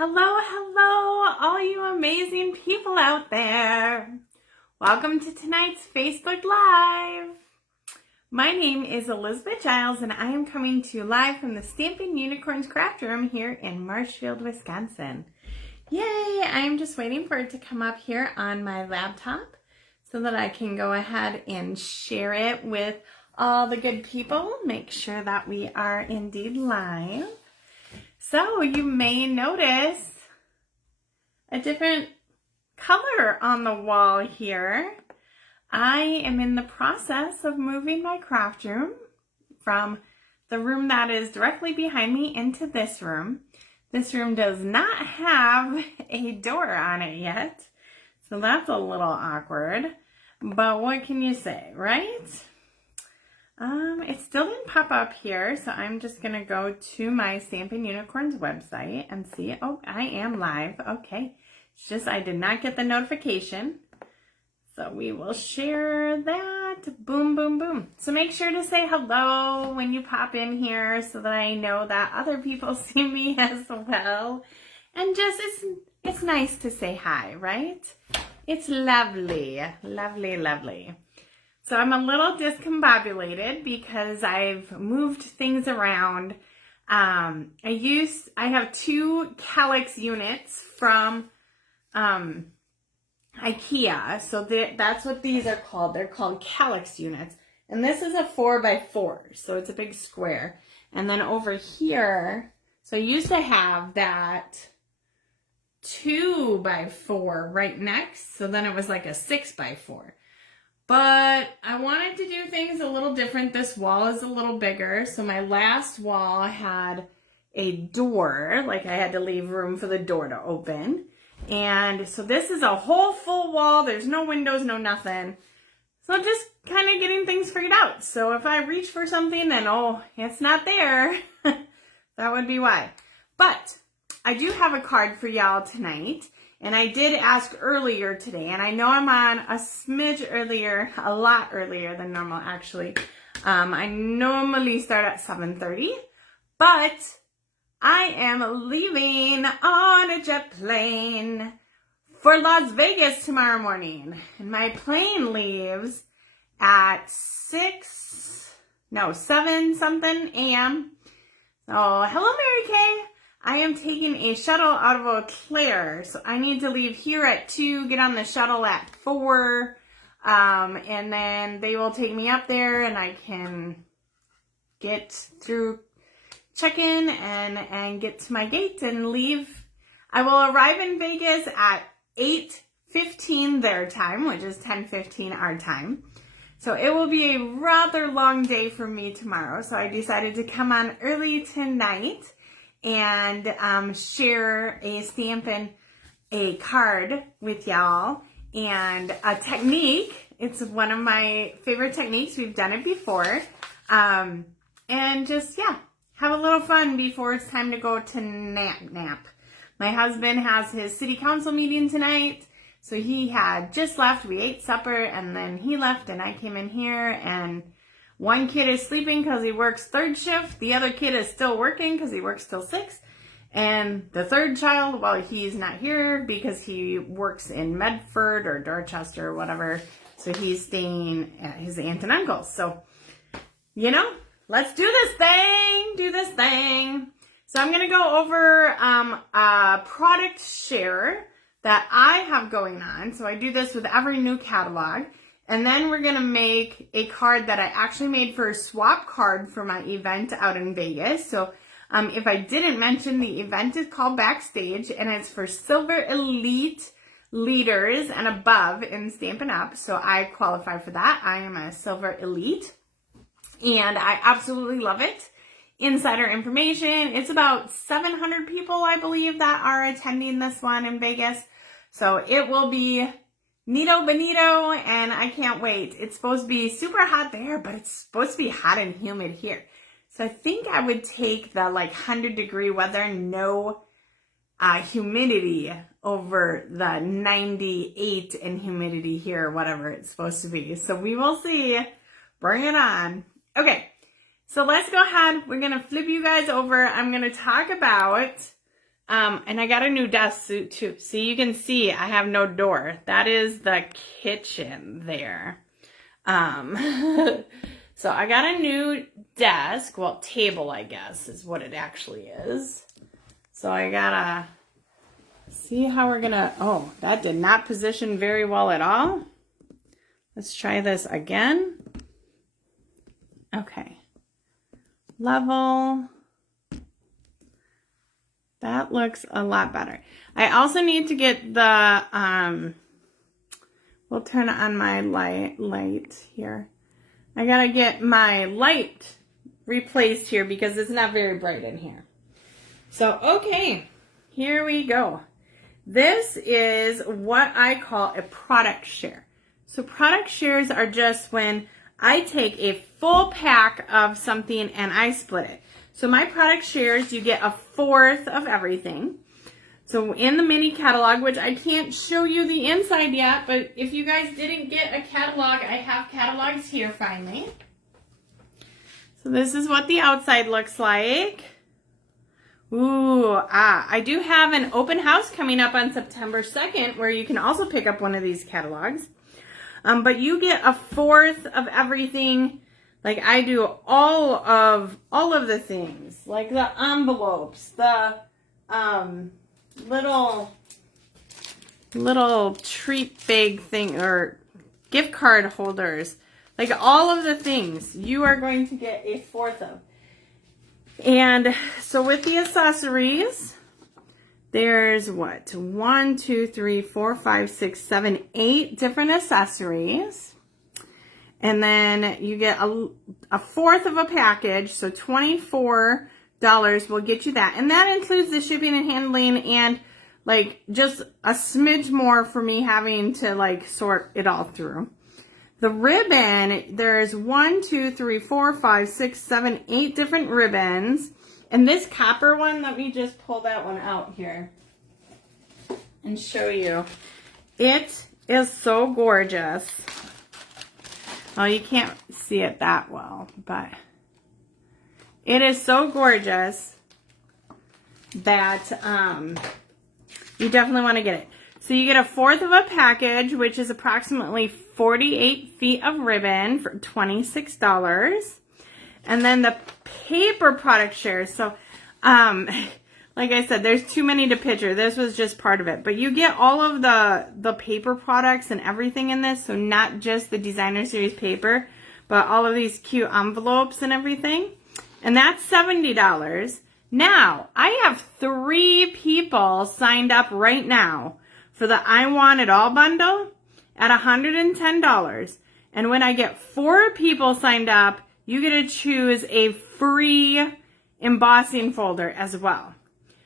Hello, hello, all you amazing people out there. Welcome to tonight's Facebook Live. My name is Elizabeth Giles, and I am coming to you live from the Stampin' Unicorns Craft Room here in Marshfield, Wisconsin. Yay! I'm just waiting for it to come up here on my laptop so that I can go ahead and share it with all the good people. Make sure that we are indeed live. So you may notice a different color on the wall here. I am in the process of moving my craft room from the room that is directly behind me into this room. This room does not have a door on it yet, so that's a little awkward. But what can you say, right? It still didn't pop up here, so I'm just going to go to my Stampin' Unicorns website and see. Oh, I am live. Okay. It's just I did not get the notification. So we will share that. Boom, boom, boom. So make sure to say hello when you pop in here so that I know that other people see me as well. And just, it's nice to say hi, right? It's lovely, lovely, lovely. So I'm a little discombobulated because I've moved things around. I have two calyx units from IKEA. So that's what these are called. They're called calyx units. And this is a 4x4, so it's a big square. And then over here, so I used to have that 2x4 right next. So then it was like a 6x4. But I wanted to do things a little different. This wall is a little bigger. So my last wall had a door, like I had to leave room for the door to open. And so this is a whole full wall. There's no windows, no nothing. So I'm just kind of getting things figured out. So if I reach for something and oh, it's not there, that would be why. But I do have a card for y'all tonight. And I did ask earlier today, and I know I'm on a smidge earlier, a lot earlier than normal actually. I normally start at 7:30, but I am leaving on a jet plane for Las Vegas tomorrow morning. And my plane leaves at 7 something a.m. So hello Mary Kay. I am taking a shuttle out of Eau Claire, so I need to leave here at 2, get on the shuttle at 4, and then they will take me up there and I can get through check-in and get to my gate and leave. I will arrive in Vegas at 8:15 their time, which is 10:15 our time. So it will be a rather long day for me tomorrow, so I decided to come on early tonight and share a Stampin' a card with y'all and a technique. It's one of my favorite techniques. We've done it before. And just, yeah, have a little fun before it's time to go to nap. My husband has his city council meeting tonight. So he had just left. We ate supper and then he left and I came in here and one kid is sleeping because he works third shift. The other kid is still working because he works till 6. And the third child, well, he's not here because he works in Medford or Dorchester or whatever. So he's staying at his aunt and uncle's. So, you know, let's do this thing. So I'm going to go over a product share that I have going on. So I do this with every new catalog. And then we're going to make a card that I actually made for a swap card for my event out in Vegas. So if I didn't mention, the event is called Backstage, and it's for Silver Elite leaders and above in Stampin' Up. So I qualify for that. I am a Silver Elite, and I absolutely love it. Insider information, it's about 700 people, I believe, that are attending this one in Vegas. So it will be Neato bonito, and I can't wait. It's supposed to be super hot there, but it's supposed to be hot and humid here. So I think I would take the 100-degree weather, no humidity, over the 98 and humidity here, whatever it's supposed to be. So we will see. Bring it on. Okay, so let's go ahead. We're going to flip you guys over. I'm going to talk about And I got a new desk suit too. So you can see I have no door. That is the kitchen there. So I got a new desk. Well, table, I guess, is what it actually is. So I gotta see how we're gonna, oh, that did not position very well at all. Let's try this again. Okay. Level. That looks a lot better. I also need to get the, we'll turn on my light here. I gotta get my light replaced here because it's not very bright in here. So, okay, here we go. This is what I call a product share. So product shares are just when I take a full pack of something and I split it. So my product shares, you get 1/4 of everything. So in the mini catalog, which I can't show you the inside yet, but if you guys didn't get a catalog, I have catalogs here finally. So this is what the outside looks like. Ooh, I do have an open house coming up on September 2nd where you can also pick up one of these catalogs. But you get 1/4 of everything. Like I do all of the things, like the envelopes, the little treat bag thing or gift card holders, like all of the things you are going to get 1/4 of. And so with the accessories, there's what? 1, 2, 3, 4, 5, 6, 7, 8 different accessories. And then you get a 1/4 of a package, so $24 will get you that. And that includes the shipping and handling and like just a smidge more for me having to like sort it all through. The ribbon, there's 1, 2, 3, 4, 5, 6, 7, 8 different ribbons. And this copper one, let me just pull that one out here and show you. It is so gorgeous. Well, you can't see it that well, but it is so gorgeous that you definitely want to get it. So you get 1/4 of a package, which is approximately 48 feet of ribbon for $26. And then the paper product shares. So, like I said, there's too many to picture. This was just part of it. But you get all of the paper products and everything in this. So not just the designer series paper, but all of these cute envelopes and everything. And that's $70. Now, I have 3 people signed up right now for the I Want It All bundle at $110. And when I get 4 people signed up, you get to choose a free embossing folder as well.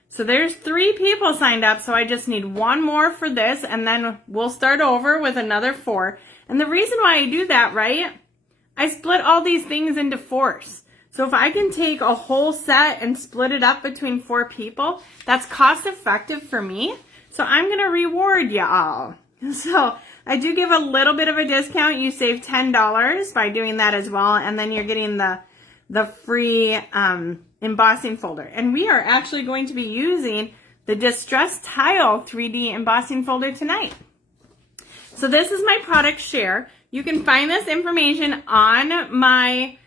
So there's 3 people signed up, so I just need 1 more for this, and then we'll start over with another 4. And the reason why I do that, right, I split all these things into 4s. So if I can take a whole set and split it up between 4 people, that's cost effective for me. So I'm going to reward you all. So I do give a little bit of a discount. You save $10 by doing that as well, and then you're getting the free embossing folder. And we are actually going to be using the Distress Tile 3D embossing folder tonight. So this is my product share. You can find this information on my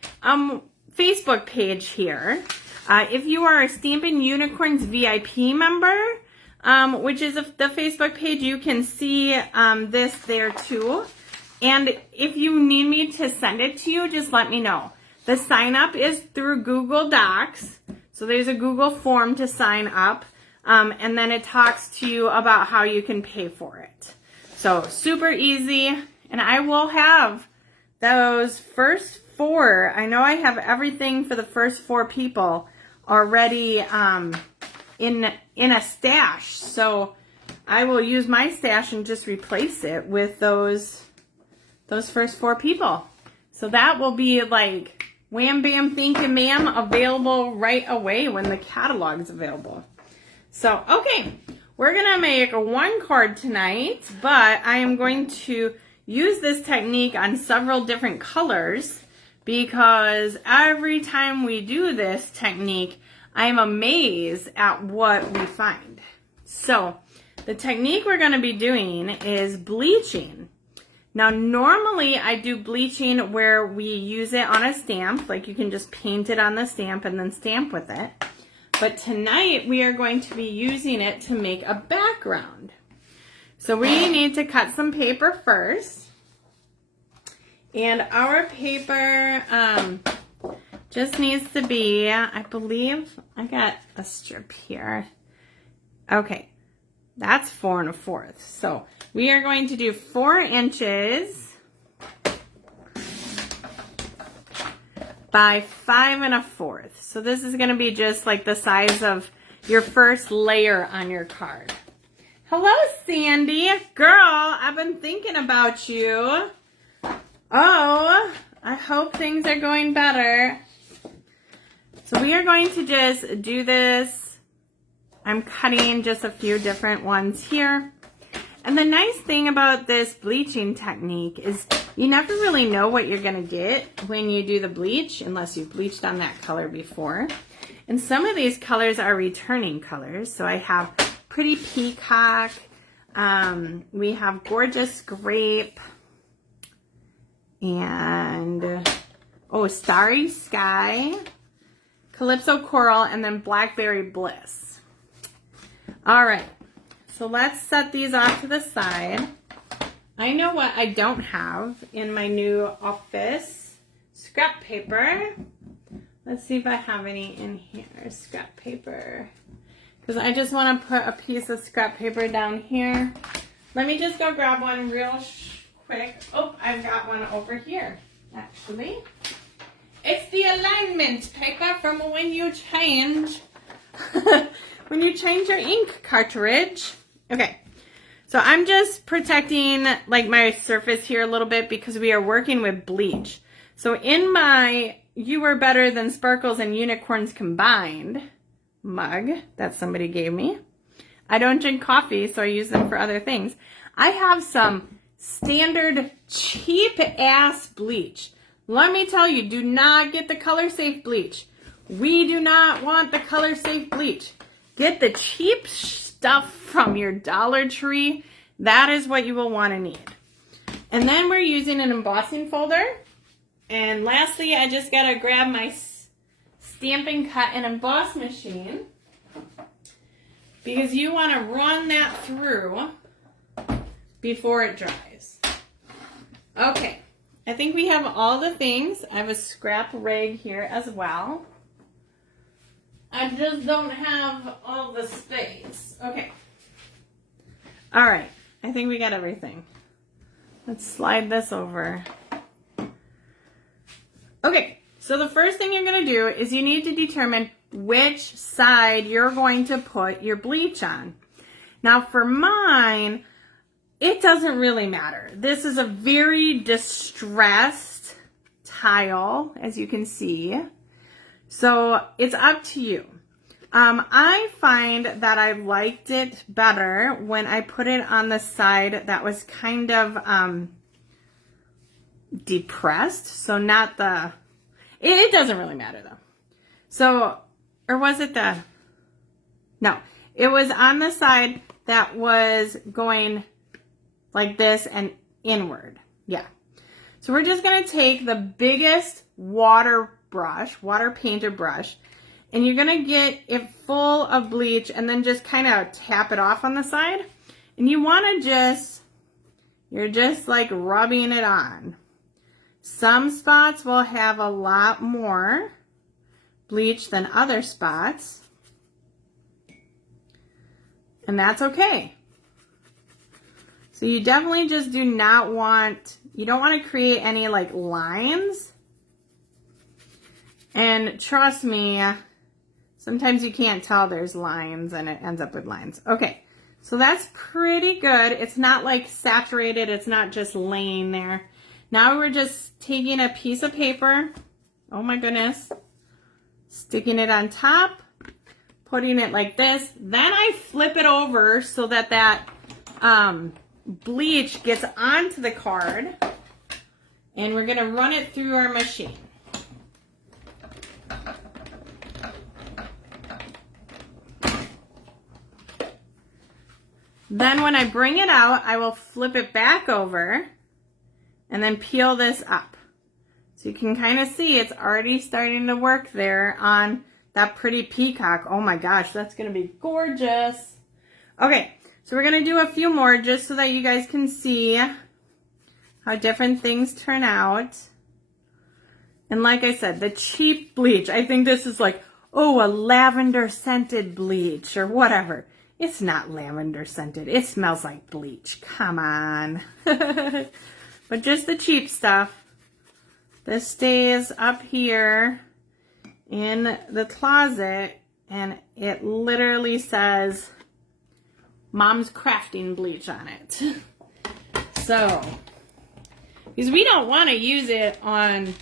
Facebook page here. If you are a Stampin' Unicorns VIP member, which is the Facebook page, you can see this there too. And if you need me to send it to you, just let me know. The sign up is through Google Docs. So there's a Google form to sign up. And then it talks to you about how you can pay for it. So super easy. And I will have those first 4. I know I have everything for the first 4 people already in a stash. So I will use my stash and just replace it with those first 4 people. So that will be like wham bam thank you ma'am, available right away when the catalog is available. So okay, we're gonna make 1 card tonight, but I am going to use this technique on several different colors because every time we do this technique, I'm amazed at what we find. So the technique we're going to be doing is bleaching. Now, normally I do bleaching where we use it on a stamp, like you can just paint it on the stamp and then stamp with it. But tonight we are going to be using it to make a background. So we need to cut some paper first. And our paper just needs to be, I believe, I got a strip here. Okay, that's 4 1/4. So we are going to do 4 inches by 5 1/4. So this is going to be just like the size of your first layer on your card. Hello, Sandy. Girl, I've been thinking about you. Oh, I hope things are going better. So we are going to just do this. I'm cutting just a few different ones here. And the nice thing about this bleaching technique is you never really know what you're going to get when you do the bleach unless you've bleached on that color before. And some of these colors are returning colors. So I have Pretty Peacock. We have Gorgeous Grape. And, oh, Starry Sky. Calypso Coral. And then Blackberry Bliss. All right, so let's set these off to the side. I know what I don't have in my new office. Scrap paper. Let's see if I have any in here. Scrap paper. Because I just want to put a piece of scrap paper down here. Let me just go grab one real quick. Oh, I've got one over here, actually. It's the alignment paper from when you change. When you change your ink cartridge. Okay, so I'm just protecting like my surface here a little bit because we are working with bleach. So in my You Were Better Than Sparkles and Unicorns Combined mug that somebody gave me, I don't drink coffee, so I use them for other things. I have some standard cheap ass bleach. Let me tell you, do not get the color safe bleach. We do not want the color safe bleach. Get the cheap stuff from your Dollar Tree. That is what you will want to need. And then we're using an embossing folder. And lastly, I just got to grab my Stampin' Cut and Emboss machine. Because you want to run that through before it dries. Okay, I think we have all the things. I have a scrap rag here as well. I just don't have all the space. Okay. All right. I think we got everything. Let's slide this over. Okay. So the first thing you're going to do is you need to determine which side you're going to put your bleach on. Now for mine, it doesn't really matter. This is a very distressed tile, as you can see. So it's up to you. I find that I liked it better when I put it on the side that was kind of depressed. So not the, it doesn't really matter though. So, or was it the, no, it was on the side that was going like this and inward. Yeah. So we're just going to take the biggest water painted brush, and you're going to get it full of bleach and then just kind of tap it off on the side. And you want to you're just like rubbing it on. Some spots will have a lot more bleach than other spots, and that's okay. So you definitely just do not want, you don't want to create any like lines. And trust me, sometimes you can't tell there's lines and it ends up with lines. Okay, so that's pretty good. It's not like saturated, it's not just laying there. Now we're just taking a piece of paper, oh my goodness, sticking it on top, putting it like this. Then I flip it over so that that bleach gets onto the card, and we're going to run it through our machine. Then when I bring it out, I will flip it back over and then peel this up. So you can kind of see it's already starting to work there on that pretty peacock. Oh my gosh, that's going to be gorgeous. Okay, so we're going to do a few more just so that you guys can see how different things turn out. And like I said, the cheap bleach, I think this is like, oh, a lavender scented bleach or whatever. It's not lavender scented. It smells like bleach. Come on. But just the cheap stuff. This stays up here in the closet, and it literally says Mom's Crafting Bleach on it. So, because we don't want to use it on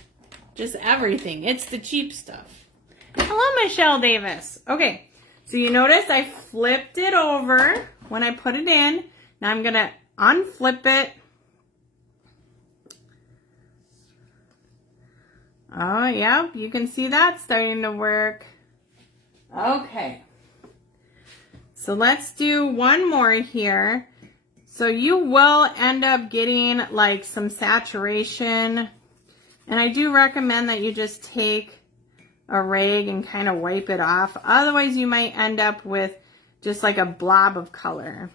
just everything. It's the cheap stuff. Hello, Michelle Davis. Okay, so you notice I flipped it over when I put it in. Now I'm going to unflip it. Oh, yep, you can see that starting to work. Okay. So let's do one more here. So you will end up getting like some saturation. And I do recommend that you just take a rag and kind of wipe it off. Otherwise, you might end up with just like a blob of color.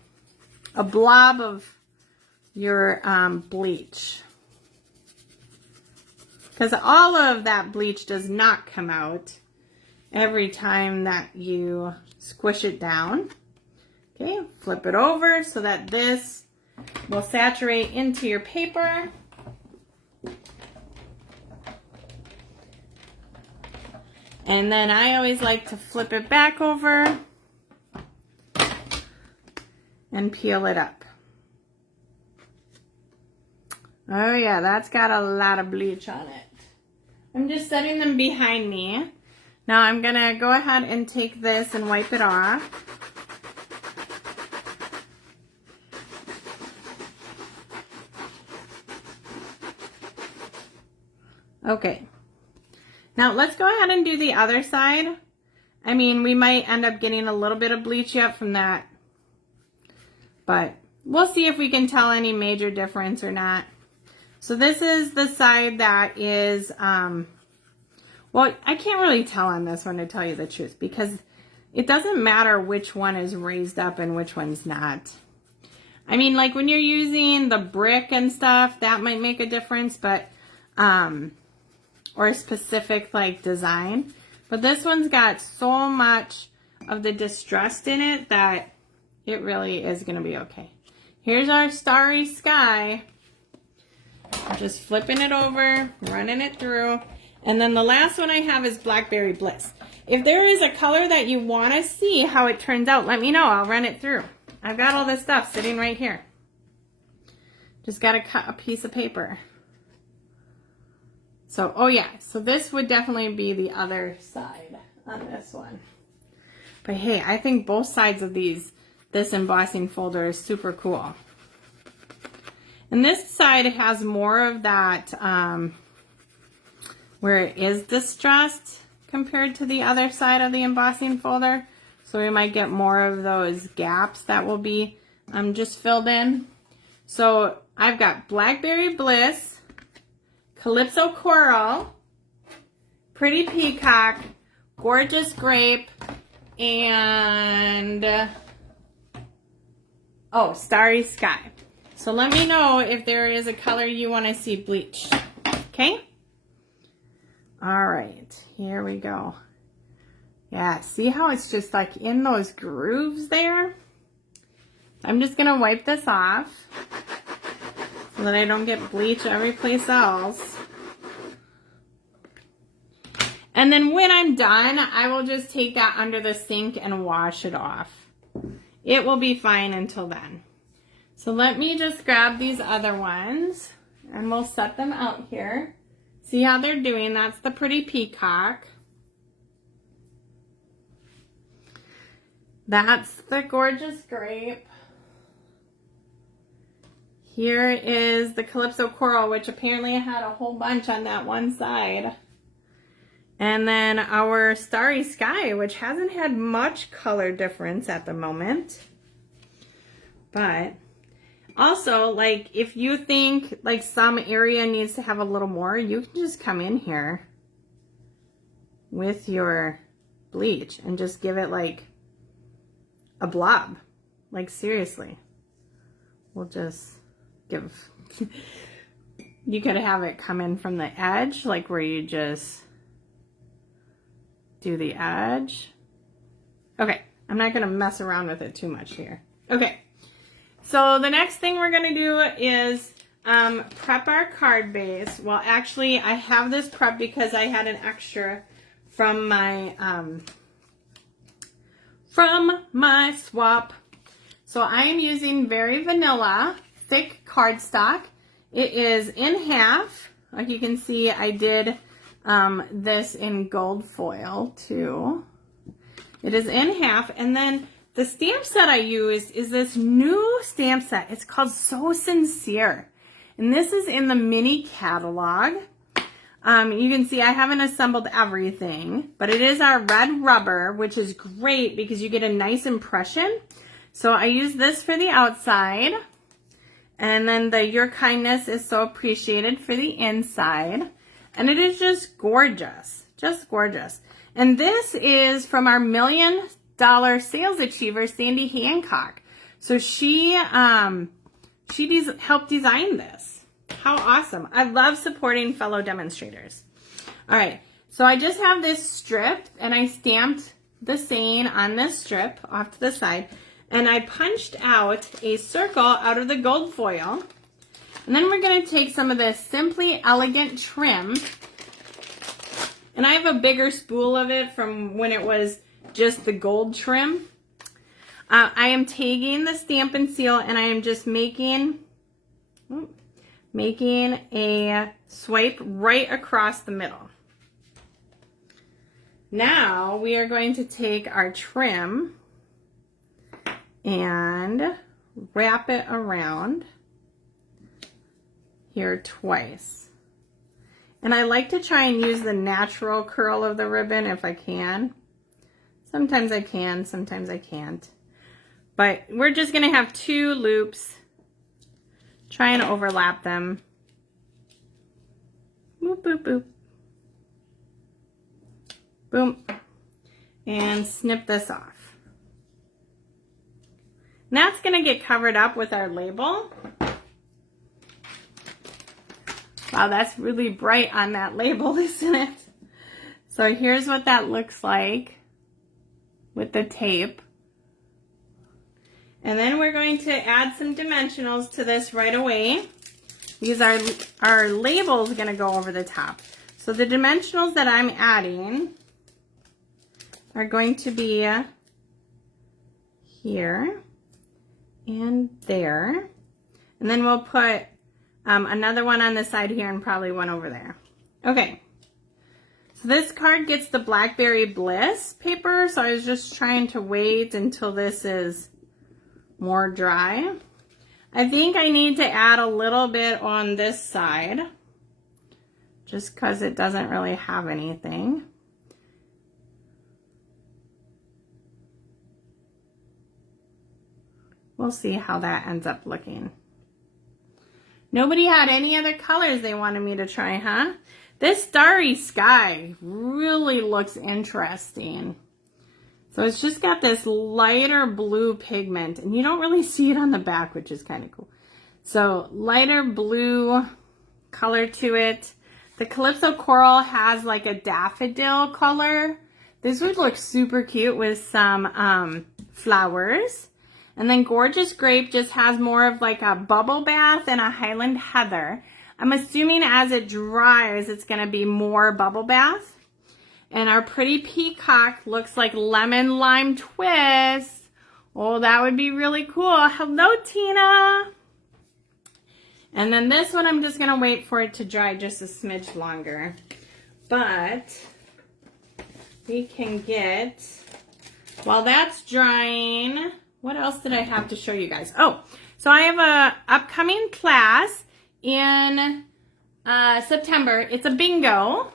A blob of your bleach. Because all of that bleach does not come out every time that you squish it down. Okay, flip it over so that this will saturate into your paper. And then I always like to flip it back over and peel it up. Oh yeah, that's got a lot of bleach on it. I'm just setting them behind me. Now I'm gonna go ahead and take this and wipe it off. Okay. Now let's go ahead and do the other side. I mean, we might end up getting a little bit of bleach yet from that, but we'll see if we can tell any major difference or not. So this is the side that is, well, I can't really tell on this one to tell you the truth because it doesn't matter which one is raised up and which one's not. I mean, like when you're using the brick and stuff, that might make a difference, but, or a specific like design. But this one's got so much of the distressed in it that it really is going to be okay. Here's our starry sky. Just flipping it over, running it through. And then the last one I have is Blackberry Bliss. If there is a color that you want to see how it turns out, let me know. I'll run it through. I've got all this stuff sitting right here. Just got to cut a piece of paper. So, oh yeah, so this would definitely be the other side on this one. But hey, I think both sides of this embossing folder is super cool. And this side has more of that where it is distressed compared to the other side of the embossing folder. So we might get more of those gaps that will be just filled in. So I've got Blackberry Bliss, Calypso Coral, Pretty Peacock, Gorgeous Grape, and oh, Starry Sky. So let me know if there is a color you want to see bleached. Okay? All right, here we go. Yeah, see how it's just like in those grooves there? I'm just going to wipe this off so that I don't get bleach every place else. And then when I'm done, I will just take that under the sink and wash it off. It will be fine until then. So let me just grab these other ones and we'll set them out here. See how they're doing? That's the Pretty Peacock. That's the Gorgeous Grape. Here is the Calypso Coral, which apparently had a whole bunch on that one side. And then our Starry Sky, which hasn't had much color difference at the moment. But also, like, if you think like some area needs to have a little more, you can just come in here with your bleach and just give it like a blob. Like, seriously. We'll just give... You could have it come in from the edge, like where you just do the edge. Okay, I'm not going to mess around with it too much here. Okay, so the next thing we're going to do is prep our card base. Well, actually, I have this prep because I had an extra from my swap. So I am using Very Vanilla thick cardstock. It is in half. Like you can see, I did this in gold foil too. It is in half. And then the stamp set I used is this new stamp set. It's called So Sincere. And this is in the mini catalog. You can see I haven't assembled everything, but it is our red rubber, which is great because you get a nice impression. So I use this for the outside. And then the Your Kindness is So Appreciated for the inside. And it is just gorgeous. Just gorgeous. And this is from our $1 million sales achiever, Sandy Hancock. So she helped design this. How awesome. I love supporting fellow demonstrators. All right. So I just have this strip and I stamped the saying on this strip off to the side. And I punched out a circle out of the gold foil. And then we're going to take some of this Simply Elegant trim. And I have a bigger spool of it from when it was just the gold trim. I am tagging the Stampin' seal and I am just making a swipe right across the middle. Now we are going to take our trim and wrap it around here twice. And I like to try and use the natural curl of the ribbon if I can. Sometimes I can, sometimes I can't. But we're just going to have 2 loops. Try and overlap them. Boop, boop, boop. Boom. And snip this off. And that's going to get covered up with our label. Wow, that's really bright on that label, isn't it? So here's what that looks like with the tape. And then we're going to add some dimensionals to this right away because our label is going to go over the top. So the dimensionals that I'm adding are going to be here and there. And then we'll put another one on the side here and probably one over there. Okay. So this card gets the Blackberry Bliss paper. So I was just trying to wait until this is more dry. I think I need to add a little bit on this side just because it doesn't really have anything. We'll see how that ends up looking. Nobody had any other colors they wanted me to try, huh? This Starry Sky really looks interesting. So it's just got this lighter blue pigment, and you don't really see it on the back, which is kind of cool. So lighter blue color to it. The Calypso Coral has like a daffodil color. This would look super cute with some flowers. And then Gorgeous Grape just has more of like a bubble bath and a Highland Heather. I'm assuming as it dries, it's going to be more bubble bath. And our Pretty Peacock looks like Lemon Lime Twist. Oh, that would be really cool. Hello, Tina. And then this one, I'm just going to wait for it to dry just a smidge longer. But we can get, while that's drying, what else did I have to show you guys? Oh, so I have a upcoming class in September. It's a bingo.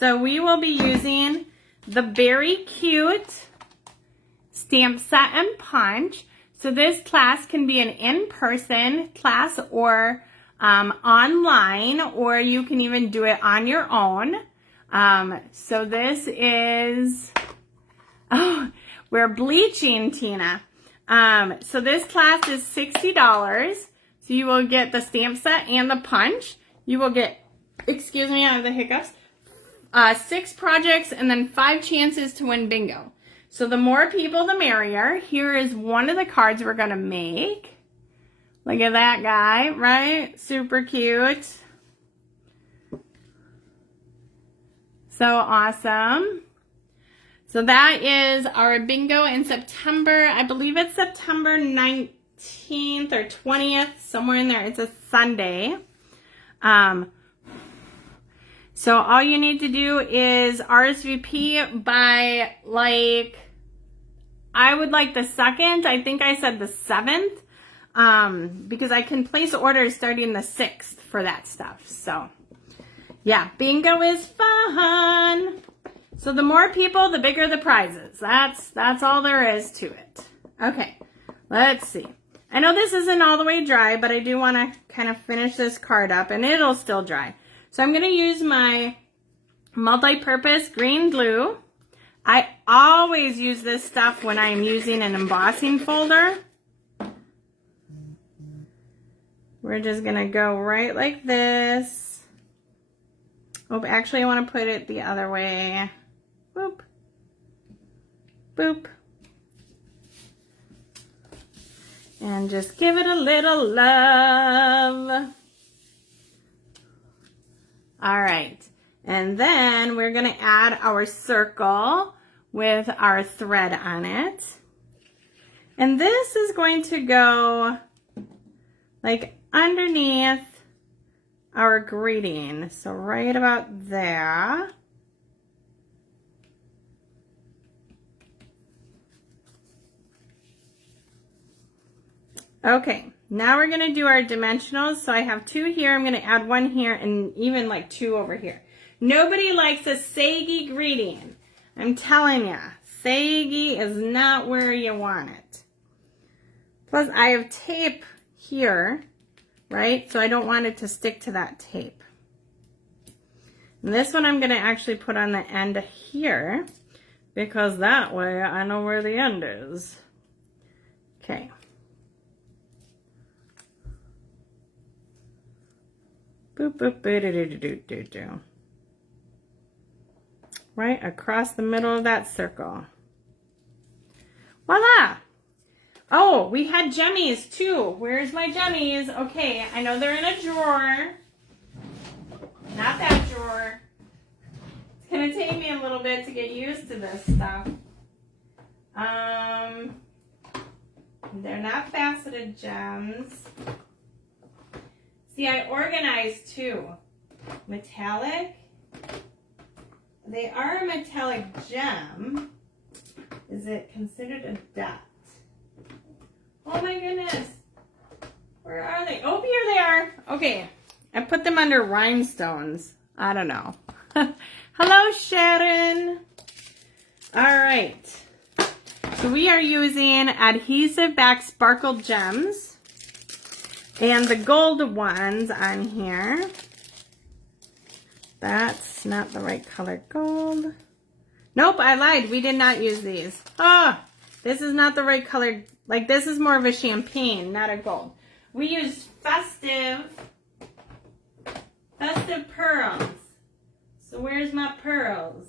So we will be using the Very Cute Stamp Set and Punch. So this class can be an in-person class or online, or you can even do it on your own. So this is, oh, we're bleaching, Tina. So this class is $60. So you will get the stamp set and the punch. You will get, excuse me, I have the hiccups, 6 projects and then 5 chances to win bingo. So the more people, the merrier. Here is one of the cards we're going to make. Look at that guy, right? Super cute. So awesome. So that is our bingo in September. I believe it's September 19th or 20th, somewhere in there. It's a Sunday. So all you need to do is RSVP by, like, I would like the 2nd. I think I said the 7th. Because I can place orders starting the 6th for that stuff. So, yeah, bingo is fun. So the more people, the bigger the prizes. That's all there is to it. Okay, let's see. I know this isn't all the way dry, but I do want to kind of finish this card up, and it'll still dry. So I'm going to use my multi-purpose green glue. I always use this stuff when I'm using an embossing folder. We're just going to go right like this. Oh, actually I want to put it the other way. Boop. Boop. And just give it a little love. All right. And then we're going to add our circle with our thread on it. And this is going to go like underneath our greeting. So right about there. Okay, now we're going to do our dimensionals. So I have 2 here. I'm going to add 1 here and even like 2 over here. Nobody likes a saggy greeting. I'm telling you, saggy is not where you want it. Plus I have tape here, right? So I don't want it to stick to that tape. And this one I'm going to actually put on the end here because that way I know where the end is. Okay. Boop, boop, boo, doo, doo, doo, doo, doo. Right across the middle of that circle. Voila! Oh, we had jummies too. Where's my jummies? Okay, I know they're in a drawer. Not that drawer. It's gonna take me a little bit to get used to this stuff. They're not faceted gems. See, I organized too. Metallic. They are a metallic gem. Is it considered a dot? Oh my goodness. Where are they? Oh, here they are. Okay. I put them under rhinestones. I don't know. Hello, Sharon. All right. So we are using adhesive back sparkle gems. And the gold ones on here. That's not the right color gold. Nope, I lied. We did not use these. Oh, this is not the right color. Like, this is more of a champagne, not a gold. We used festive pearls. So where's my pearls?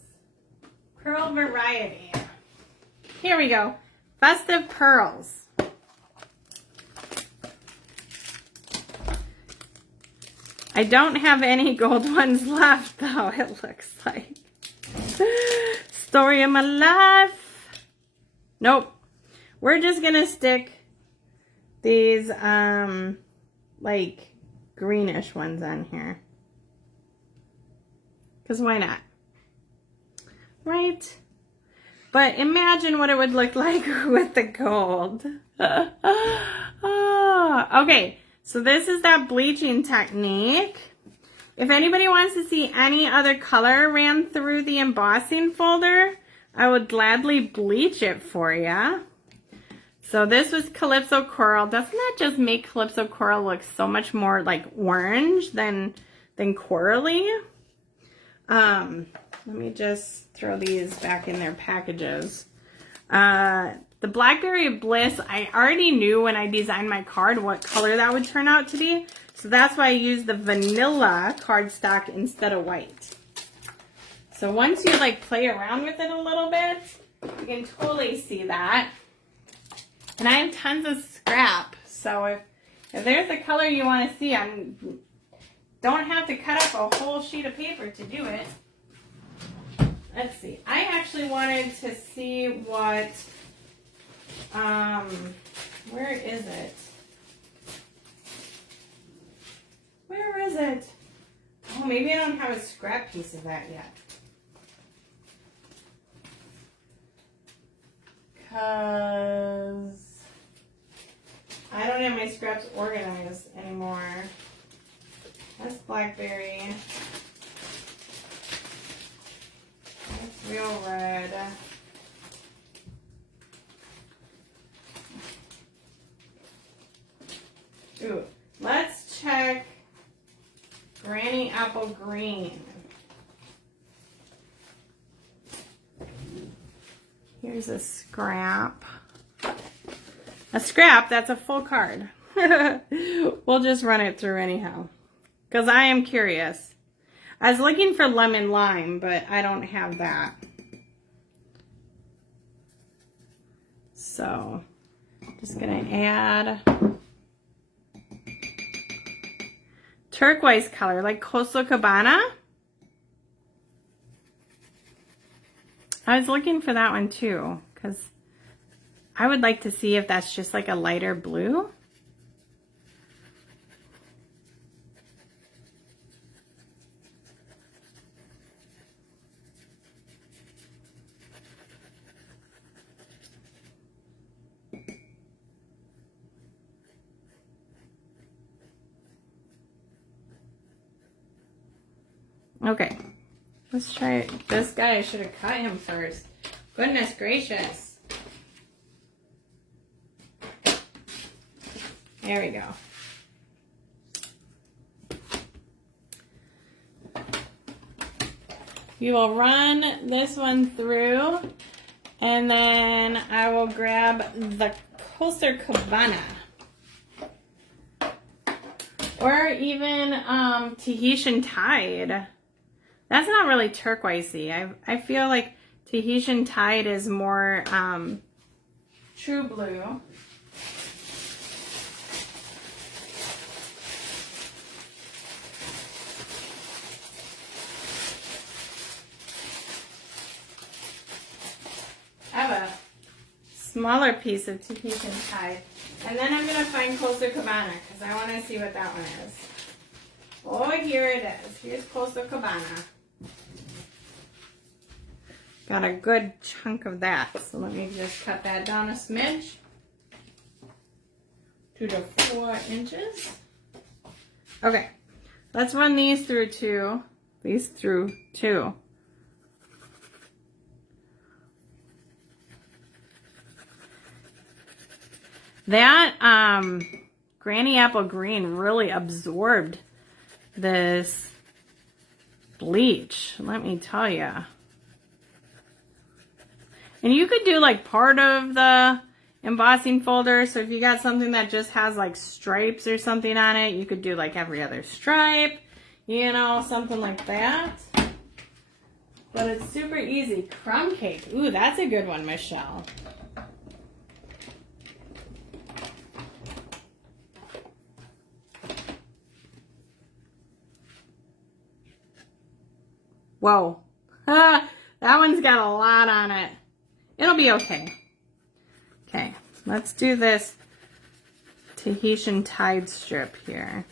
Pearl variety. Here we go. Festive pearls. I don't have any gold ones left, though, it looks like. Story of my life. Nope. We're just going to stick these, like, greenish ones on here. Because why not? Right? But imagine what it would look like with the gold. Oh, okay. So this is that bleaching technique. If anybody wants to see any other color ran through the embossing folder, I would gladly bleach it for you. So this was Calypso Coral. Doesn't that just make Calypso Coral look so much more like orange than corally? Let me just throw these back in their packages. The Blackberry Bliss, I already knew when I designed my card what color that would turn out to be. So that's why I used the vanilla cardstock instead of white. So once you like play around with it a little bit, you can totally see that. And I have tons of scrap. So if there's a color you want to see, don't have to cut up a whole sheet of paper to do it. Let's see. I actually wanted to see what, where is it? Where is it? Oh, maybe I don't have a scrap piece of that yet. Because I don't have my scraps organized anymore. That's Blackberry. That's Real Red. Ooh, let's check Granny Apple Green. Here's a scrap. A scrap, that's a full card. We'll just run it through anyhow. Because I am curious. I was looking for lemon lime, but I don't have that. So, just gonna add turquoise color, like Coastal Cabana. I was looking for that one too, because I would like to see if that's just like a lighter blue. Okay, let's try it. This guy, I should have cut him first. Goodness gracious. There we go. You will run this one through, and then I will grab the Coastal Cabana. Or even Tahitian Tide. That's not really turquoisey. I feel like Tahitian Tide is more true blue. I have a smaller piece of Tahitian Tide. And then I'm going to find Coastal Cabana because I want to see what that one is. Oh, here it is. Here's Coastal Cabana. Got a good chunk of that. So let me just cut that down a smidge. 2 to 4 inches. Okay. Let's run these through two. These through two. That Granny Apple Green really absorbed this bleach, let me tell you. And you could do like part of the embossing folder. So if you got something that just has like stripes or something on it, you could do like every other stripe, you know, something like that. But it's super easy. Crumb cake. Ooh, that's a good one, Michelle. Whoa. That one's got a lot on it. It'll be okay. Okay, let's do this Tahitian Tide strip here.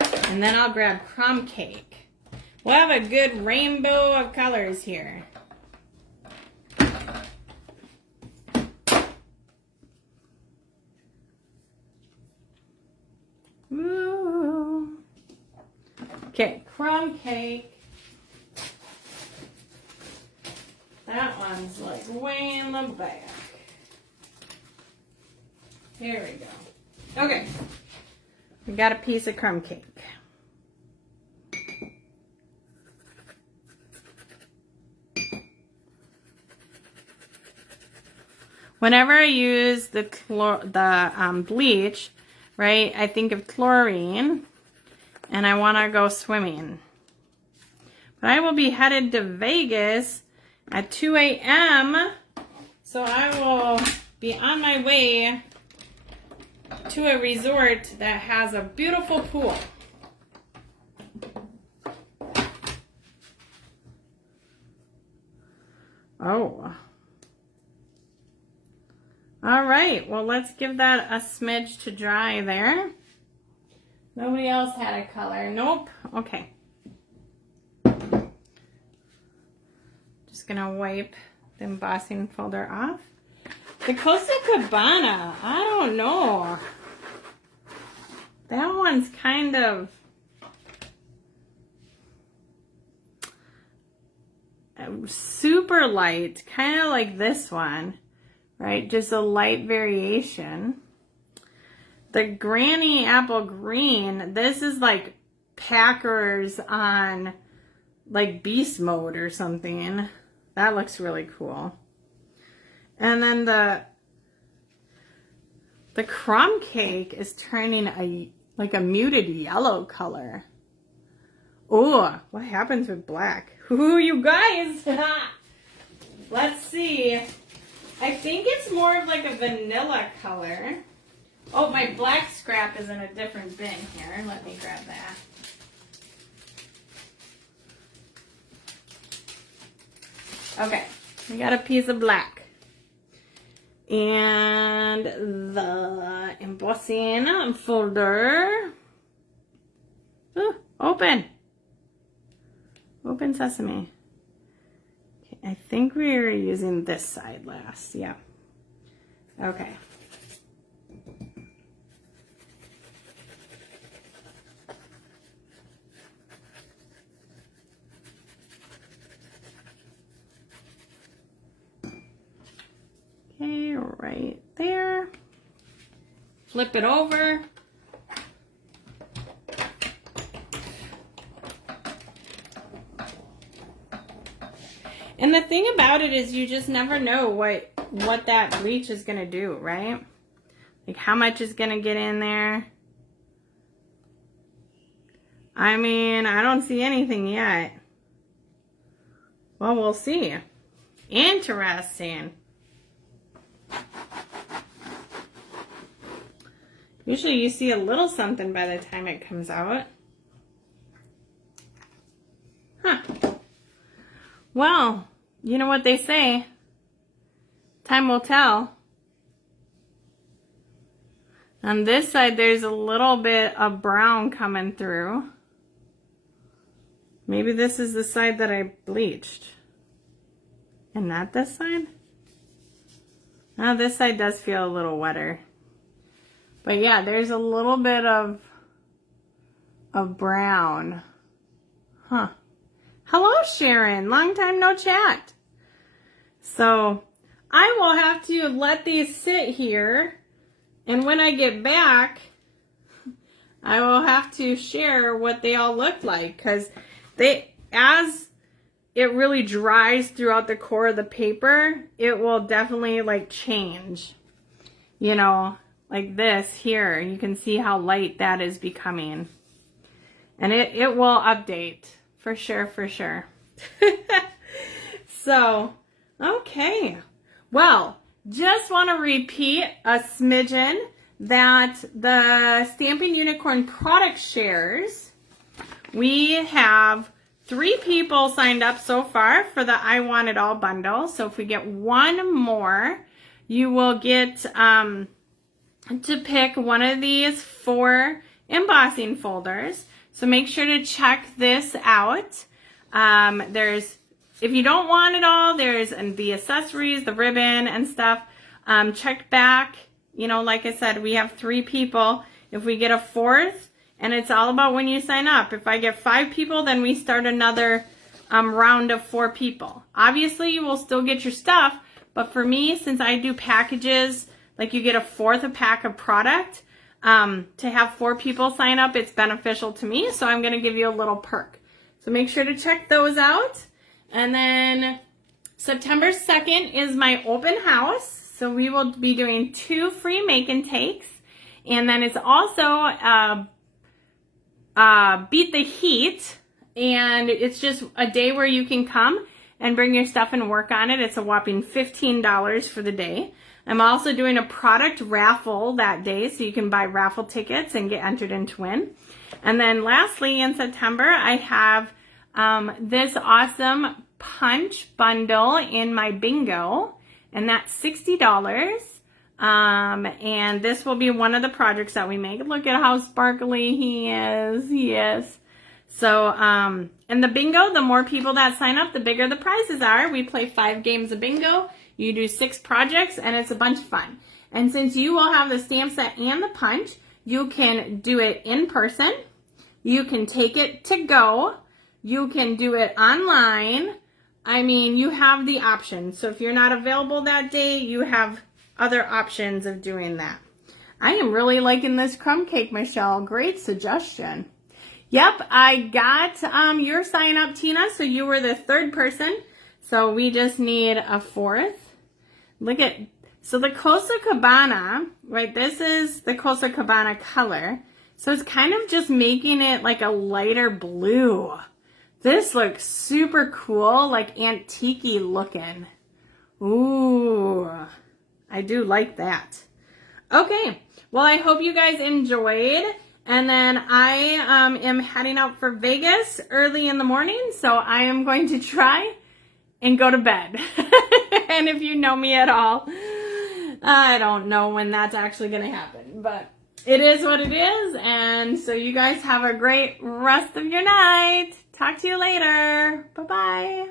And then I'll grab crumb cake. We'll have a good rainbow of colors here. Ooh. Okay, crumb cake. one's like way in the back. Here we go. Okay. We got a piece of crumb cake. Whenever I use the bleach, right, I think of chlorine, and I want to go swimming. But I will be headed to Vegas at 2 a.m., so I will be on my way to a resort that has a beautiful pool. Oh. All right, well, let's give that a smidge to dry there. Nobody else had a color. Nope. Okay. Just gonna wipe the embossing folder off. The Costa Cabana, I don't know. That one's kind of super light, kind of like this one. Right, just a light variation. The Granny Apple Green, this is like Packers on like beast mode or something. That looks really cool. And then the crumb cake is turning like a muted yellow color. Oh, what happens with black? Ooh, you guys! Let's see. I think it's more of like a vanilla color. Oh, my black scrap is in a different bin here. Let me grab that. Okay, we got a piece of black. And the embossing folder. Ooh, open. Open sesame. I think we were using this side last. Yeah. Okay. Okay, right there. Flip it over. And the thing about it is you just never know what that bleach is going to do, right? Like how much is going to get in there. I mean, I don't see anything yet. Well, we'll see. Interesting. Usually you see a little something by the time it comes out. Huh. Well, you know what they say. Time will tell. On this side, there's a little bit of brown coming through. Maybe this is the side that I bleached. And not this side? Now this side does feel a little wetter. But yeah, there's a little bit of brown. Huh. Hello, Sharon. Long time no chat. So I will have to let these sit here. And when I get back, I will have to share what they all look like. Because as it really dries throughout the core of the paper, it will definitely like change. You know, like this here. You can see how light that is becoming. And it will update. For sure, for sure. So, okay. Well, just want to repeat a smidgen that the Stampin' Unicorn product shares, we have 3 people signed up so far for the I Want It All bundle. So if we get one more, you will get to pick one of these 4 embossing folders. So make sure to check this out. If you don't want it all, there's the accessories, the ribbon and stuff. Check back. You know, like I said, we have 3 people. If we get a 4th, and it's all about when you sign up. If I get 5 people, then we start another round of 4 people. Obviously, you will still get your stuff, but for me, since I do packages, like you get a fourth a pack of product, to have 4 people sign up, it's beneficial to me, so I'm going to give you a little perk. So make sure to check those out. And then September 2nd is my open house, so we will be doing 2 free make and takes. And then it's also Beat the Heat, and it's just a day where you can come and bring your stuff and work on it. It's a whopping $15 for the day. I'm also doing a product raffle that day, so you can buy raffle tickets and get entered in to win. And then lastly, in September, I have this awesome punch bundle in my bingo, and that's $60. And this will be one of the projects that we make. Look at how sparkly he is. Yes. So, and the bingo, the more people that sign up, the bigger the prizes are. We play 5 games of bingo. You do 6 projects, and it's a bunch of fun. And since you will have the stamp set and the punch, you can do it in person. You can take it to go. You can do it online. I mean, you have the option. So if you're not available that day, you have other options of doing that. I am really liking this crumb cake, Michelle. Great suggestion. Yep, I got your sign up, Tina, so you were the 3rd person. So we just need a 4th. Look at, so the Costa Cabana, right, this is the Costa Cabana color. So it's kind of just making it like a lighter blue. This looks super cool, like antique-y looking. Ooh, I do like that. Okay, well, I hope you guys enjoyed. And then I am heading out for Vegas early in the morning, so I am going to try and go to bed. And if you know me at all, I don't know when that's actually going to happen, but it is what it is. And so you guys have a great rest of your night. Talk to you later. Bye-bye.